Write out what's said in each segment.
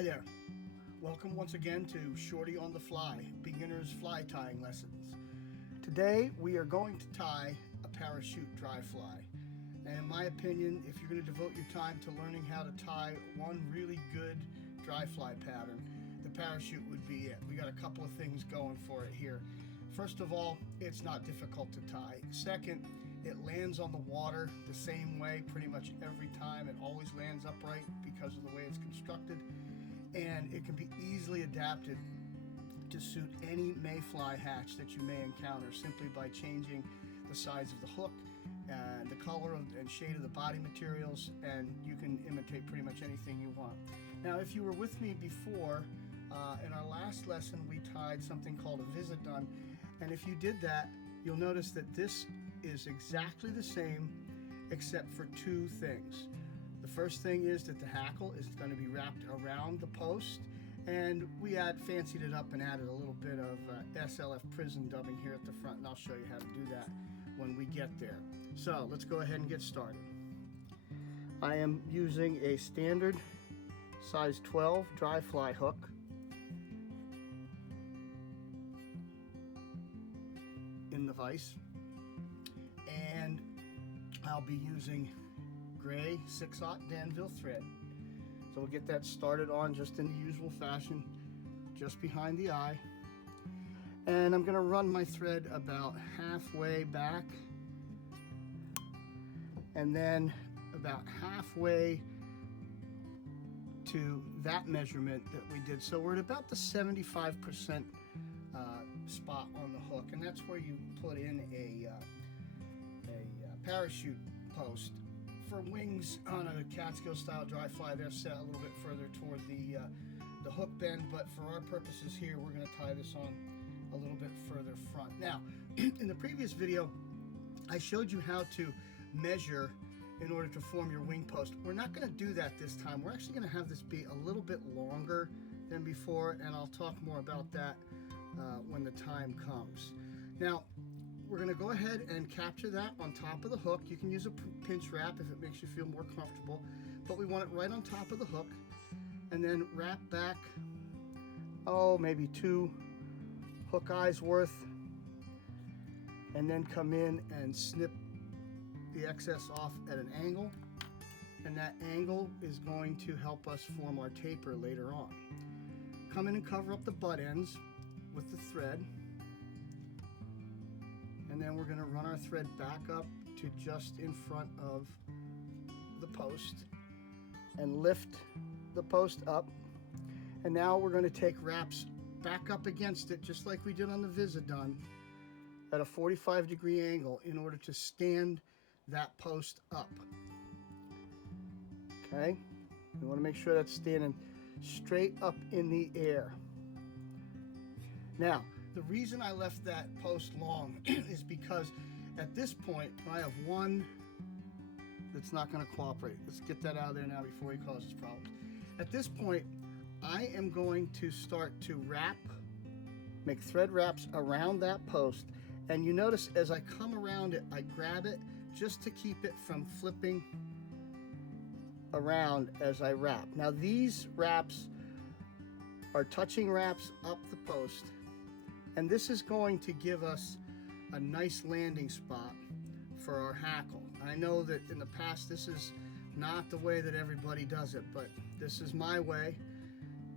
Hi there. Welcome once again to Shorty on the Fly, Beginner's Fly Tying Lessons. Today we are going to tie a parachute dry fly. And in my opinion, if you're going to devote your time to learning how to tie one really good dry fly pattern, the parachute would be it. We got a couple of things going for it here. First of all, it's not difficult to tie. Second, it lands on the water the same way pretty much every time. It always lands upright because of the way it's constructed, and it can be easily adapted to suit any mayfly hatch that you may encounter simply by changing the size of the hook and the color and shade of the body materials, and you can imitate pretty much anything you want. Now, if you were with me before, in our last lesson we tied something called a Vis-A-Dun, and if you did that, you'll notice that this is exactly the same except for two things. The first thing is that the hackle is going to be wrapped around the post, and we fancied it up and added a little bit of SLF prison dubbing here at the front, and I'll show you how to do that when we get there. So let's go ahead and get started. I am using a standard size 12 dry fly hook. In the vise, and I'll be using gray 6/0 Danville thread. So we'll get that started on just in the usual fashion, just behind the eye, and I'm going to run my thread about halfway back and then about halfway to that measurement that we did. So we're at about the 75% spot on the hook, and that's where you put in a parachute post. For wings on a Catskill style dry fly, they're set a little bit further toward the hook bend, but for our purposes here, we're going to tie this on a little bit further front. Now, in the previous video, I showed you how to measure in order to form your wing post. We're not going to do that this time. We're actually going to have this be a little bit longer than before, and I'll talk more about that when the time comes. Now, we're going to go ahead and capture that on top of the hook. You can use a pinch wrap if it makes you feel more comfortable, but we want it right on top of the hook, and then wrap back, maybe 2 hook eyes worth, and then come in and snip the excess off at an angle, and that angle is going to help us form our taper later on. Come in and cover up the butt ends with the thread, and then we're going to run our thread back up to just in front of the post and lift the post up, and now we're going to take wraps back up against it just like we did on the Vis-A-Dun at a 45-degree angle in order to stand that post up. Okay, we want to make sure that's standing straight up in the air. Now, the reason I left that post long is because at this point I have one that's not going to cooperate. Let's get that out of there now before he causes problems. At this point, I am going to start to make thread wraps around that post, and you notice as I come around it, I grab it just to keep it from flipping around as I wrap. Now, these wraps are touching wraps up the post, and this is going to give us a nice landing spot for our hackle. I know that in the past this is not the way that everybody does it, but this is my way,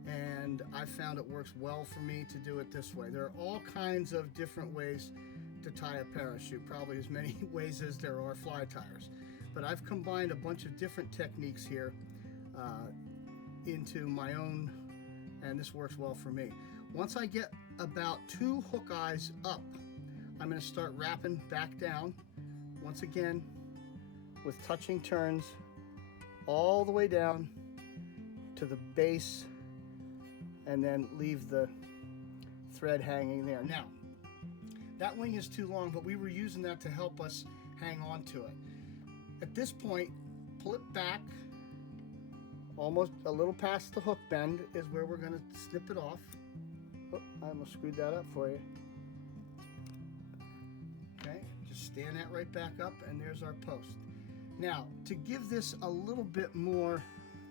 and I found it works well for me to do it this way. There are all kinds of different ways to tie a parachute, probably as many ways as there are fly tires, but I've combined a bunch of different techniques here into my own, and this works well for me. Once I get about 2 hook eyes up, I'm going to start wrapping back down, once again with touching turns all the way down to the base, and then leave the thread hanging there. Now, that wing is too long, but we were using that to help us hang on to it. At this point, pull it back almost a little past the hook bend is where we're going to snip it off. Oh, I almost screwed that up for you. Okay, just stand that right back up, and there's our post. Now, to give this a little bit more,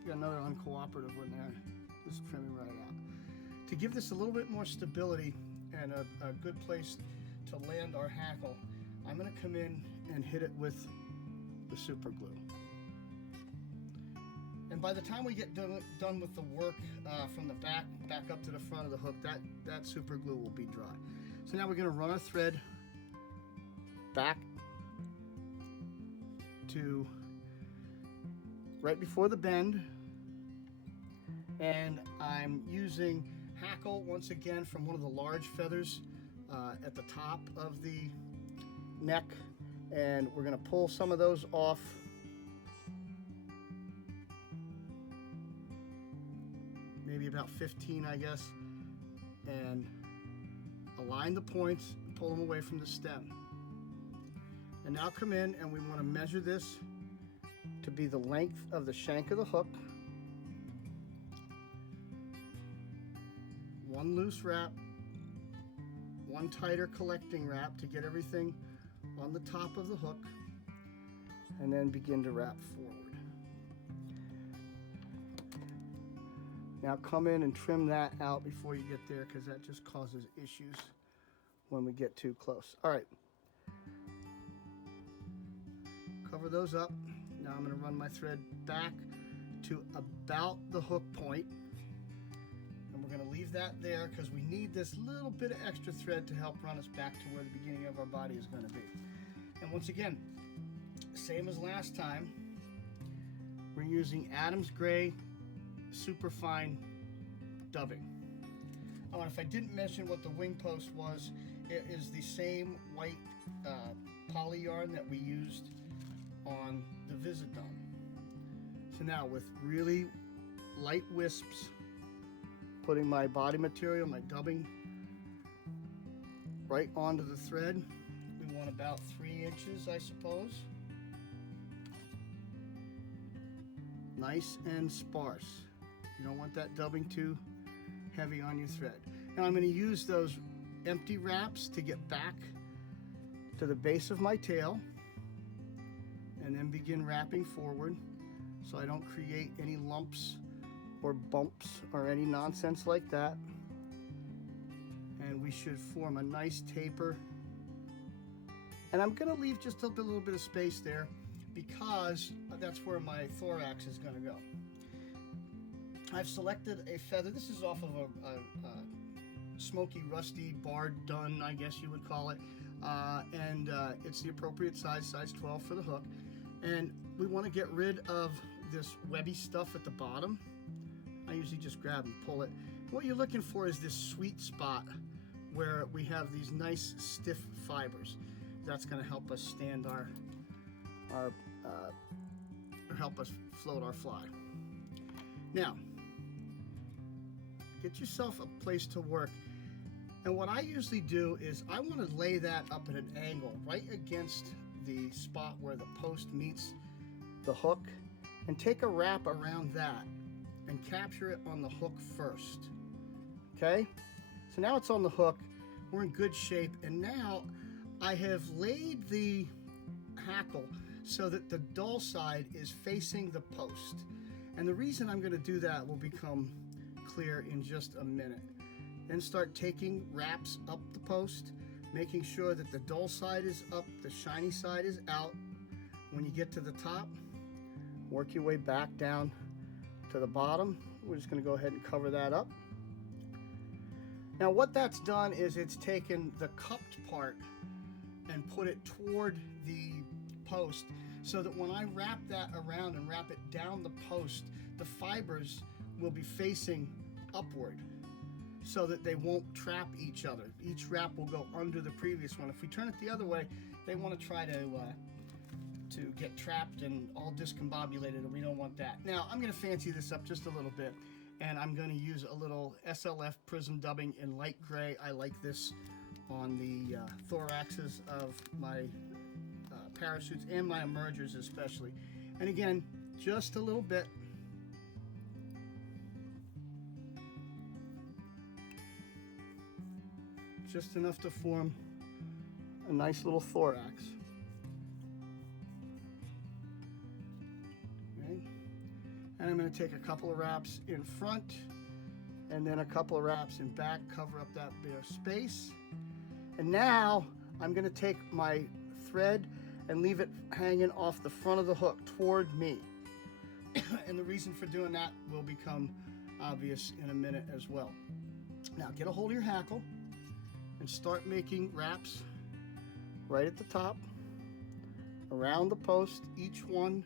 got another uncooperative one there. just trimming right out. To give this a little bit more stability and a good place to land our hackle, I'm going to come in and hit it with the super glue. And by the time we get done with the work from the back up to the front of the hook, that super glue will be dry. So now we're going to run our thread back to right before the bend, and I'm using hackle once again from one of the large feathers at the top of the neck, and we're going to pull some of those off. Maybe about 15, I guess, and align the points, pull them away from the stem. And now come in and we want to measure this to be the length of the shank of the hook. One loose wrap, one tighter collecting wrap to get everything on the top of the hook, and then begin to wrap forward. Now come in and trim that out before you get there, because that just causes issues when we get too close. All right. Cover those up. Now I'm going to run my thread back to about the hook point. And we're going to leave that there because we need this little bit of extra thread to help run us back to where the beginning of our body is going to be. And once again, same as last time, we're using Adams Gray Superfine dubbing. Oh, and if I didn't mention what the wing post was, it is the same white poly yarn that we used on the Vis-A-Dun. So now with really light wisps, putting my body material, my dubbing, right onto the thread. We want about 3 inches, I suppose. Nice and sparse. You don't want that dubbing too heavy on your thread. Now I'm going to use those empty wraps to get back to the base of my tail, and then begin wrapping forward so I don't create any lumps or bumps or any nonsense like that. And we should form a nice taper. And I'm going to leave just a little bit of space there because that's where my thorax is going to go. I've selected a feather. This is off of a smoky, rusty barred dun, I guess you would call it. And it's the appropriate size, size 12 for the hook. And we want to get rid of this webby stuff at the bottom. I usually just grab and pull it. What you're looking for is this sweet spot where we have these nice stiff fibers. That's going to help us stand or help us float our fly. Now, get yourself a place to work. And what I usually do is I want to lay that up at an angle right against the spot where the post meets the hook, and take a wrap around that and capture it on the hook first. Okay, so now it's on the hook, we're in good shape, and now I have laid the hackle so that the dull side is facing the post. And the reason I'm going to do that will become clear in just a minute. Then start taking wraps up the post, making sure that the dull side is up, the shiny side is out. When you get to the top, work your way back down to the bottom. We're just going to go ahead and cover that up. Now what that's done is it's taken the cupped part and put it toward the post, so that when I wrap that around and wrap it down the post, the fibers will be facing upward, so that they won't trap each other. Each wrap will go under the previous one. If we turn it the other way, they want to try to get trapped and all discombobulated, and we don't want that. Now I'm going to fancy this up just a little bit, and I'm going to use a little SLF prism dubbing in light gray. I like this on the thoraxes of my parachutes and my emergers especially. And again, just a little bit. Just enough to form a nice little thorax. Okay. And I'm going to take a couple of wraps in front and then a couple of wraps in back, cover up that bare space. And now I'm going to take my thread and leave it hanging off the front of the hook toward me. And the reason for doing that will become obvious in a minute as well. Now get a hold of your hackle and start making wraps right at the top, around the post, each one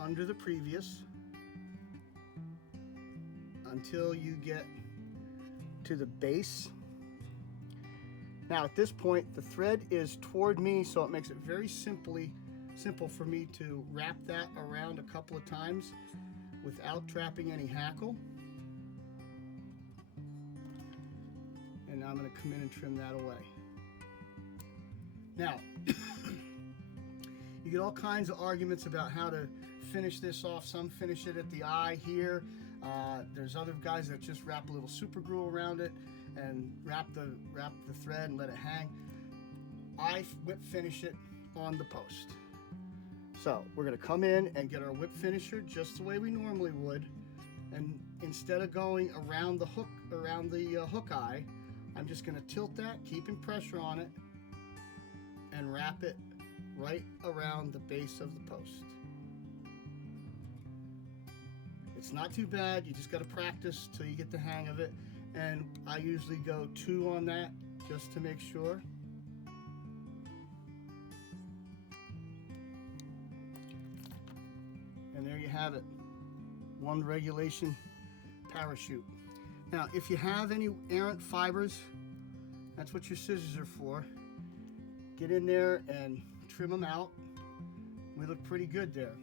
under the previous, until you get to the base. Now at this point the thread is toward me, so it makes it very simple for me to wrap that around a couple of times without trapping any hackle. And now I'm going to come in and trim that away. Now you get all kinds of arguments about how to finish this off. Some finish it at the eye here. There's other guys that just wrap a little super glue around it and wrap the thread and let it hang. I whip finish it on the post. So we're going to come in and get our whip finisher just the way we normally would, and instead of going around the hook eye, I'm just going to tilt that, keeping pressure on it, and wrap it right around the base of the post. It's not too bad. You just got to practice till you get the hang of it. And I usually go 2 on that just to make sure. And there you have it. One regulation parachute. Now, if you have any errant fibers, that's what your scissors are for. Get in there and trim them out. We look pretty good there.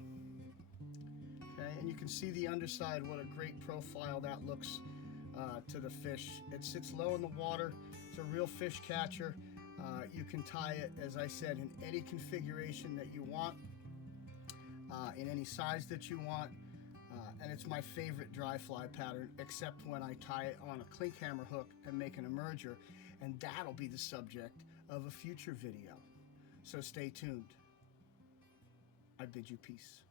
Okay, and you can see the underside, what a great profile that looks to the fish. It sits low in the water. It's a real fish catcher. You can tie it, as I said, in any configuration that you want, in any size that you want. And it's my favorite dry fly pattern, except when I tie it on a clink hammer hook and make an emerger, and that'll be the subject of a future video. So stay tuned. I bid you peace.